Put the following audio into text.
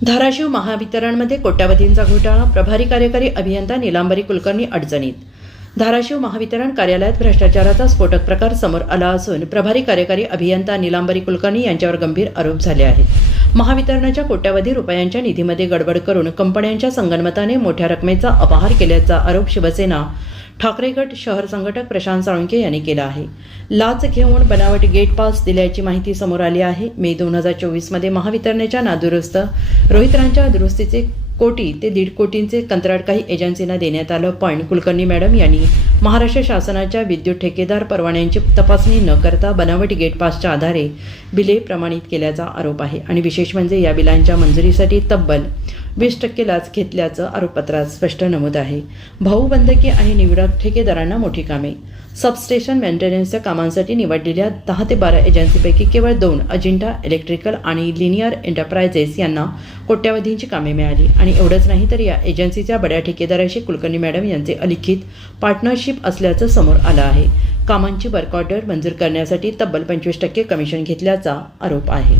धाराशिव महावितरणमध्ये कोट्यावधींचा घोटाळा प्रभारी कार्यकारी अभियंता निलांबरी कुलकर्णी अडचणीत. धाराशिव महावितरण कार्यालयात भ्रष्टाचाराचा स्फोटक प्रकार समोर आला असून प्रभारी कार्यकारी अभियंता निलांबरी कुलकर्णी यांच्यावर गंभीर आरोप झाले आहेत. महावितरणाच्या कोट्यावधी रुपयांच्या निधीमध्ये गडबड करून कंपन्यांच्या संगनमताने मोठ्या रकमेचा अपहार केल्याचा आरोप शिवसेना ठाकरे गट शहर संघटक प्रशांत साळुंके यांनी केला आहे. लाच घेऊन बनावट गेट पास दिल्याची माहिती समोर आली आहे. मे दोन हजार चोवीसमध्ये महावितरणाच्या नादुरुस्त रोहित्रांच्या दुरुस्तीचे कोटी ते दीड कोटींचे कंत्राट काही एजन्सींना देण्यात आलं पण कुलकर्णी मॅडम यांनी महाराष्ट्र शासनाच्या विद्युत ठेकेदार परवान्यांची तपासणी न करता बनावट गेट पासच्या आधारे बिले प्रमाणित केल्याचा आरोप आहे. आणि विशेष म्हणजे या बिलांच्या मंजुरीसाठी तब्बल वीस टक्के लाच घेतल्याचं आरोपपत्रात स्पष्ट नमूद आहे. भाऊबंदकी आणि निवडक ठेकेदारांना मोठी कामे. सबस्टेशन मेंटेनन्सच्या कामांसाठी निवडलेल्या दहा ते बारा एजन्सीपैकी केवळ दोन अजिंठा इलेक्ट्रिकल आणि लिनियर एंटरप्राइजेस यांना कोट्यावधींची कामे मिळाली. आणि एवढंच नाही तर या एजन्सीच्या बड्या ठेकेदाराशी कुलकर्णी मॅडम यांचे अलिखित पार्टनरशिप असल्याचं समोर आलं आहे. कामांची वर्कऑर्डर मंजूर करण्यासाठी तब्बल पंचवीस टक्के कमिशन घेतल्याचा आरोप आहे.